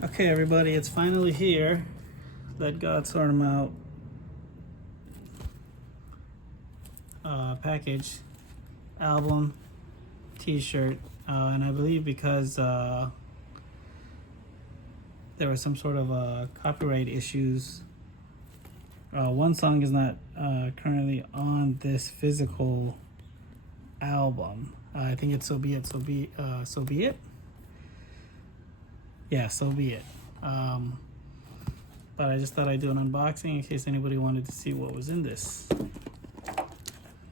Okay, everybody, it's finally here. Let God sort them out. Package, album, t-shirt, and I believe because there was some sort of copyright issues, one song is not currently on this physical album. I think it's So Be It, So Be It. Yeah, So Be It. But I just thought I'd do an unboxing in case anybody wanted to see what was in this.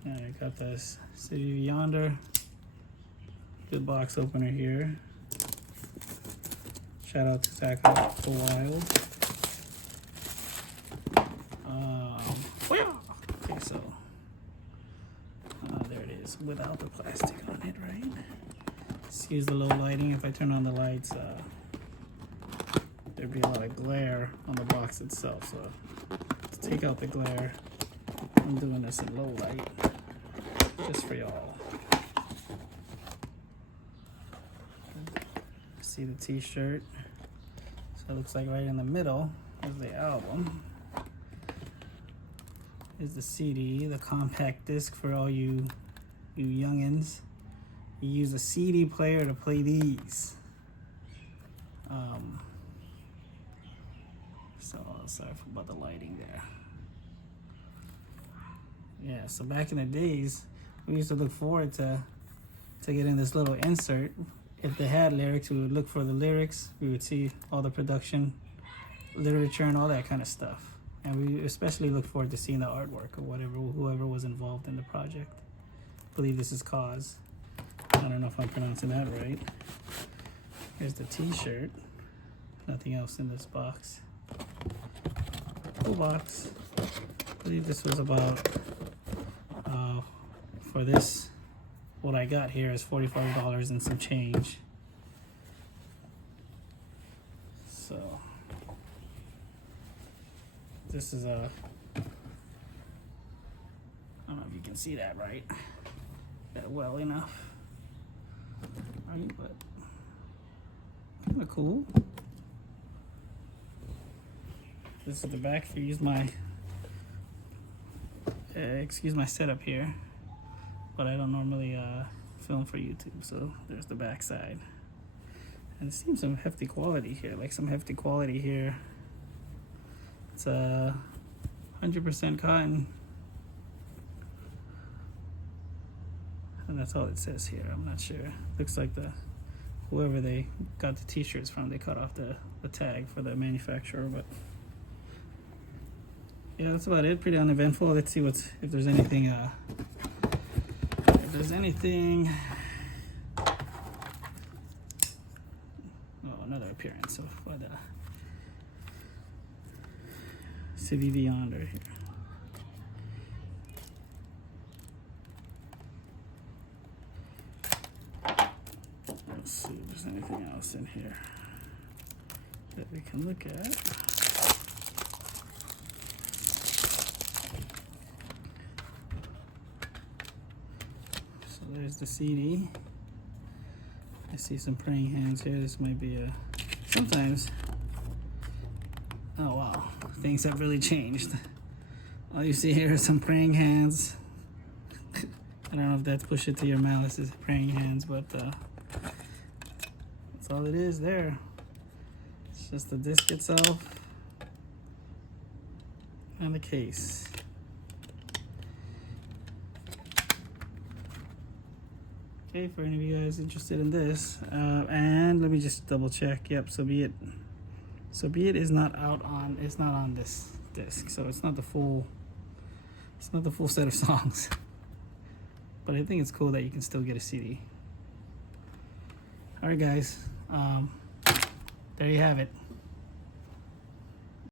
I got this City of Yonder. Good box opener here. Shout out to Zach the Wild. Okay, so there it is without the plastic on it, right? Excuse the low lighting. If I turn on the lights, there'd be a lot of glare on the box itself. So let's take out the glare. I'm doing this in low light just for y'all. See the t-shirt. So it looks like right in the middle is the album. Is the CD, the compact disc for all you youngins. You use a CD player to play these. So sorry about the lighting there. Yeah, so back in the days, we used to look forward to getting this little insert. If they had lyrics, we would look for the lyrics. We would see all the production, literature, and all that kind of stuff. And we especially look forward to seeing the artwork of whoever was involved in the project. I believe this is Kaws. I don't know if I'm pronouncing that right. Here's the t-shirt. Nothing else in this box. Cool box. I believe this was about, for this, what I got here is $45 and some change. So this is a, I don't know if you can see that right, that well enough, right? But kind of cool. This is the back. If you use my, excuse my setup here, but I don't normally film for YouTube, so there's the back side. And it seems some hefty quality here, like some hefty quality here. It's 100% cotton. And that's all it says here. I'm not sure. Looks like whoever they got the t-shirts from, they cut off the tag for the manufacturer, but yeah, that's about it. Pretty uneventful. Let's see if there's anything another appearance of what City of Yonder here. Let's see if there's anything else in here that we can look at. So there's the CD. I see some praying hands here. This might be sometimes, oh wow, things have really changed. All you see here is some praying hands. I don't know if that's push it to your malice is praying hands, but that's all it is there. It's just the disc itself and the case. Okay, for any of you guys interested in this, and let me just double check. Yep, So Be It. So Be It is not out on. It's not on this disc, so it's not the full. It's not the full set of songs. But I think it's cool that you can still get a CD. All right, guys. There you have it.